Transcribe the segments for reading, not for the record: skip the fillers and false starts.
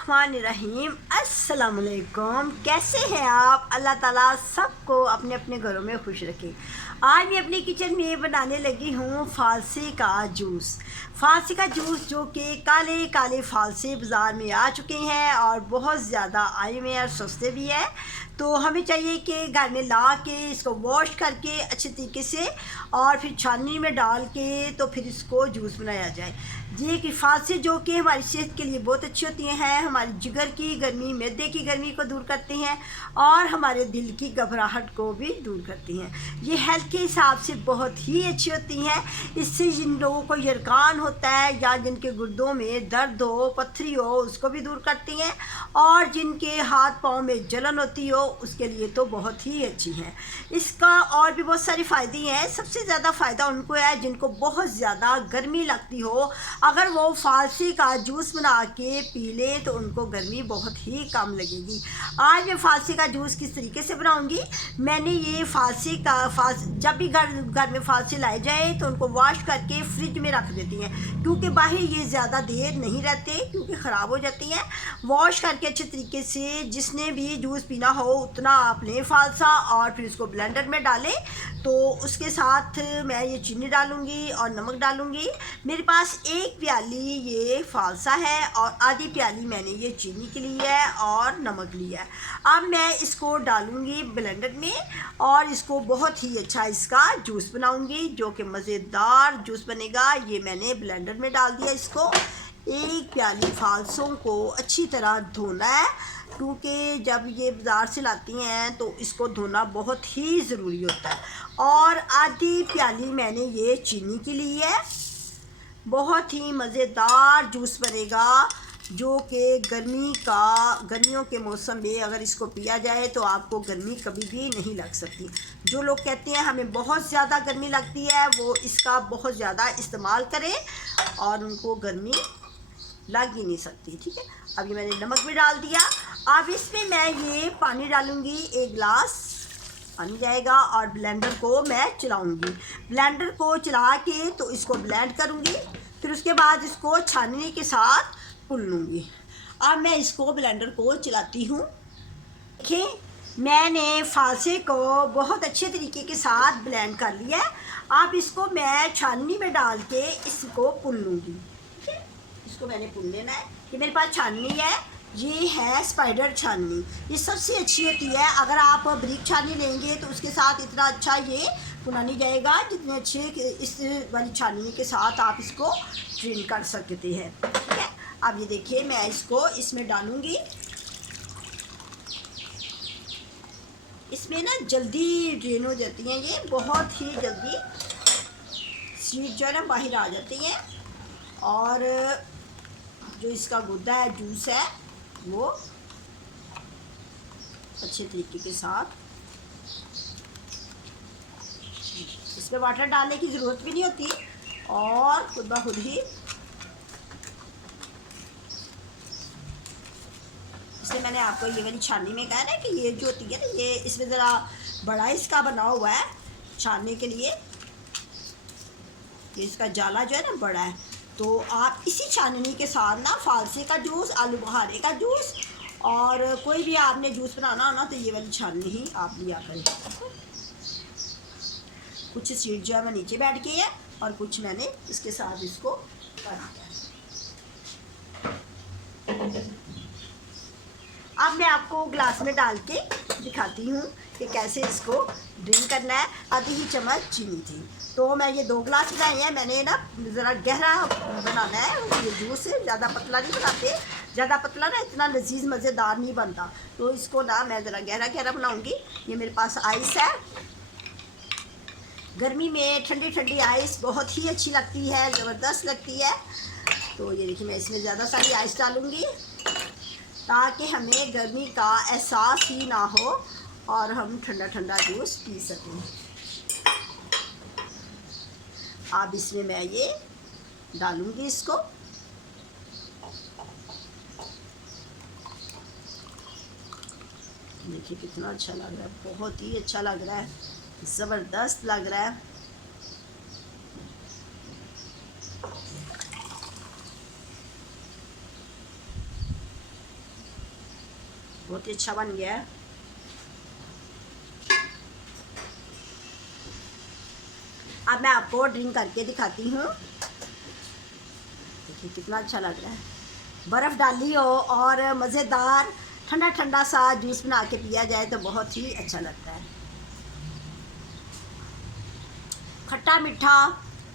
बिस्मिल्लाहिर्रहमानिर्रहीम। अस्सलाम वालेकुम। कैसे हैं आप? अल्लाह ताला सबको अपने अपने घरों में खुश रखे। आज मैं अपने किचन में बनाने लगी हूँ फालसे का जूस। फालसे का जूस जो कि काले काले फालसे बाज़ार में आ चुके हैं और बहुत ज़्यादा आए हुए हैं और सस्ते भी है। तो हमें चाहिए कि घर में ला के इसको वॉश करके अच्छे तरीके से और फिर छाननी में डाल के तो फिर इसको जूस बनाया जाए। ये कि फालसे जो कि हमारी सेहत के लिए बहुत अच्छी होती हैं, हमारी जिगर की गर्मी, मैदे की गर्मी को दूर करती हैं और हमारे दिल की घबराहट को भी दूर करती हैं। ये हेल्थ के हिसाब से बहुत ही अच्छी होती हैं। इससे जिन लोगों को यरकान होता है या जिनके गुर्दों में दर्द हो, पत्थरी हो, उसको भी दूर करती हैं और जिनके हाथ पाँव में जलन होती हो उसके लिए तो बहुत ही अच्छी हैं। इसका और भी बहुत सारे फ़ायदे हैं। सबसे ज़्यादा फ़ायदा उनको है जिनको बहुत ज़्यादा गर्मी लगती हो, अगर वो फालसे का जूस बना के पी ले तो उनको गर्मी बहुत ही कम लगेगी। आज मैं फालसे का जूस किस तरीके से बनाऊंगी। मैंने ये जब भी घर में फालसे लाए जाए तो उनको वॉश करके फ्रिज में रख देती हैं, क्योंकि बाहर ये ज़्यादा देर नहीं रहते क्योंकि ख़राब हो जाती हैं। वॉश करके अच्छे तरीके से जिसने भी जूस पीना हो उतना आप लें फालसा और फिर उसको ब्लेंडर में डालें। तो उसके साथ मैं ये चीनी डालूँगी और नमक डालूँगी। मेरे पास एक प्याली ये फालसा है और आधी प्याली मैंने ये चीनी की ली है और नमक लिया है। अब मैं इसको डालूँगी ब्लेंडर में और इसको बहुत ही अच्छा इसका जूस बनाऊँगी जो कि मज़ेदार जूस बनेगा। ये मैंने ब्लेंडर में डाल दिया। इसको एक प्याली फालसों को अच्छी तरह धोना है, क्योंकि जब ये बाज़ार से लाती हैं तो इसको धोना बहुत ही ज़रूरी होता है। और आधी प्याली मैंने ये चीनी की ली है। बहुत ही मज़ेदार जूस बनेगा जो कि गर्मियों के मौसम में अगर इसको पिया जाए तो आपको गर्मी कभी भी नहीं लग सकती। जो लोग कहते हैं हमें बहुत ज़्यादा गर्मी लगती है वो इसका बहुत ज़्यादा इस्तेमाल करें और उनको गर्मी लग ही नहीं सकती। ठीक है, अब ये मैंने नमक भी डाल दिया। अब इसमें मैं ये पानी डालूँगी, 1 गिलास पानी जाएगा और ब्लेंडर को मैं चलाऊँगी। ब्लेंडर को चला के तो इसको ब्लेंड करूँगी, फिर उसके बाद इसको छाननी के साथ पुन लूँगी। अब मैं इसको ब्लेंडर को चलाती हूँ। देखिए मैंने फालसे को बहुत अच्छे तरीके के साथ ब्लेंड कर लिया है। अब इसको मैं छाननी में डाल के इसको पुन लूँगी। ठीक है, इसको मैंने पुन लेना है। ये मेरे पास छाननी है, ये है स्पाइडर छाननी। ये सबसे अच्छी होती है। अगर आप ब्रिक छाननी लेंगे तो उसके साथ इतना अच्छा ये पुना नहीं जाएगा जितने अच्छे इस वाली छाननी के साथ आप इसको ड्रेन कर सकते हैं। ठीक है, अब ये देखिए मैं इसको इसमें डालूँगी। इसमें ना जल्दी ड्रेन हो जाती हैं, ये बहुत ही जल्दी सीड जो है ना बाहर आ जाती हैं और जो इसका गुद्दा है, जूस है, वो अच्छे तरीके के साथ इसमें वाटर डालने की ज़रूरत भी नहीं होती और खुद ब खुद ही इसलिए मैंने आपको ये वाली छाननी में कहा ना कि ये जो होती है ना ये इसमें ज़रा बड़ा इसका बना हुआ है छानने के लिए। ये इसका जाला जो है ना बड़ा है, तो आप इसी छाननी के साथ ना फालसे का जूस, आलू बुखारे का जूस और कोई भी आपने जूस बनाना हो ना तो ये वाली छाननी ही आप लिया करें। कुछ सीड जो है वो नीचे बैठ गई है और कुछ मैंने इसके साथ इसको कर दिया। अब मैं आपको ग्लास में डाल के दिखाती हूँ कि कैसे इसको ड्रिंक करना है। आधी ही चम्मच चीनी थी तो मैं ये 2 गिलास बनाए हैं। मैंने ना ज़रा गहरा बनाना है ये जूस, ज़्यादा पतला नहीं बनाते। ज़्यादा पतला ना इतना लजीज मज़ेदार नहीं बनता, तो इसको ना मैं ज़रा गहरा गहरा बनाऊँगी। ये मेरे पास आइस है। गर्मी में ठंडी ठंडी आइस बहुत ही अच्छी लगती है, ज़बरदस्त लगती है। तो ये देखिए मैं इसमें ज़्यादा सारी आइस डालूँगी ताकि हमें गर्मी का एहसास ही ना हो और हम ठंडा ठंडा जूस पी सकें। अब इसमें मैं ये डालूँगी इसको। देखिए कितना अच्छा लग रहा है, बहुत ही अच्छा लग रहा है, ज़बरदस्त लग रहा है। बहुत ही अच्छा बन गया है। अब मैं आपको ड्रिंक करके दिखाती हूँ। देखिए कितना अच्छा लग रहा है। बर्फ़ डाली हो और मज़ेदार ठंडा ठंडा सा जूस बना के पिया जाए तो बहुत ही अच्छा लगता है। खट्टा मीठा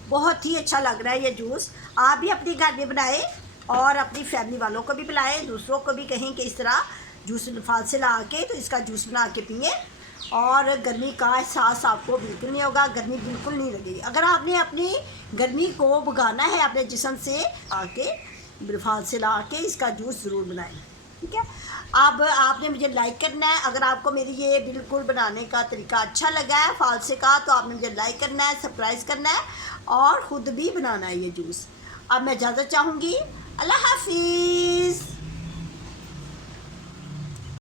बहुत ही अच्छा लग रहा है ये जूस। आप भी अपने घर में बनाएं और अपनी फैमिली वालों को भी पिलाएं, दूसरों को भी कहें कि इस तरह जूस फाल से ला के तो इसका जूस बना के पिए और गर्मी का एहसास आपको बिल्कुल नहीं होगा, गर्मी बिल्कुल नहीं लगेगी। अगर आपने अपनी गर्मी को भगाना है अपने जिस्म से आके फाल से ला के इसका जूस ज़रूर बनाएं, ठीक है। अब आपने मुझे लाइक करना है। अगर आपको मेरी ये बिल्कुल बनाने का तरीका अच्छा लगा है फालसे का तो आपने मुझे लाइक करना है, सब्सक्राइब करना है और ख़ुद भी बनाना है ये जूस। अब मैं इजाज़त चाहूँगी। अल्लाह हाफिज़।